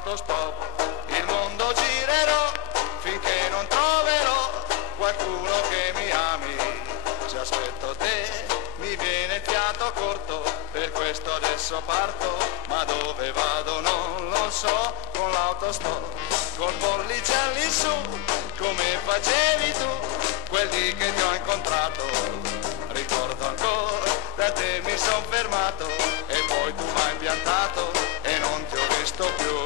l'autostop. Il mondo girerò finché non troverò qualcuno che mi ami. Ci aspetto te, mi viene il fiato corto, per questo adesso parto, ma dove vado non lo so, con l'autostop, col pollicello in su, come facevi tu, quel dì che ti ho incontrato, ricordo ancora, da te mi son fermato, e poi tu m'hai piantato, e non ti ho visto più.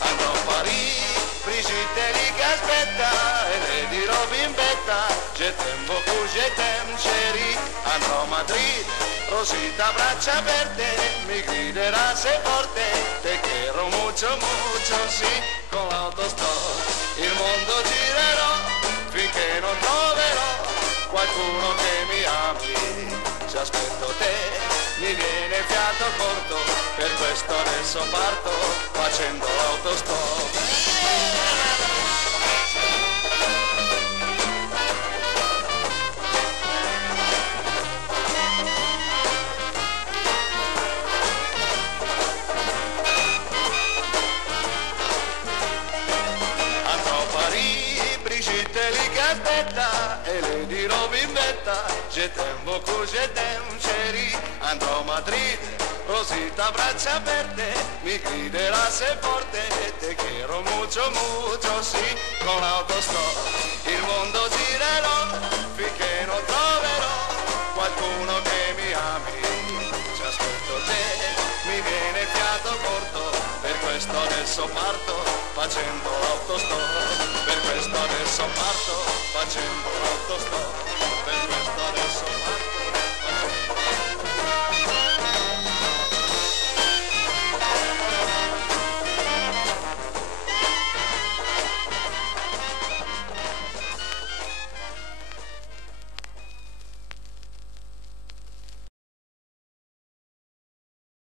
Andrò a Parigi, Brigitte lì che aspetta, e le dirò bimbetta, je t'aime beaucoup, je t'aime chérie. Andrò a Madrid, Rosita braccia aperte, mi griderà sei forte, te quiero mucho, mucho, sì, con l'autostop. Il mondo girerò, finché non troverò qualcuno che mi ami. Ci aspetto te, mi viene il fiato corto, per questo adesso parto, facendo l'autostop. Brigitte lì che aspetta, e le dirò bimbetta, je t'aime beaucoup, je t'aime chérie. Andrò a Madrid, Rosita braccia aperte, mi griderà sei forte, te quiero mucho, mucho, sì, con l'autostop. Il mondo girerò, finché non troverò qualcuno che mi ami. Ci aspetto te, mi viene il fiato corto, per questo adesso parto, facendo l'autostop. Per questo adesso parto, facendo l'autostop.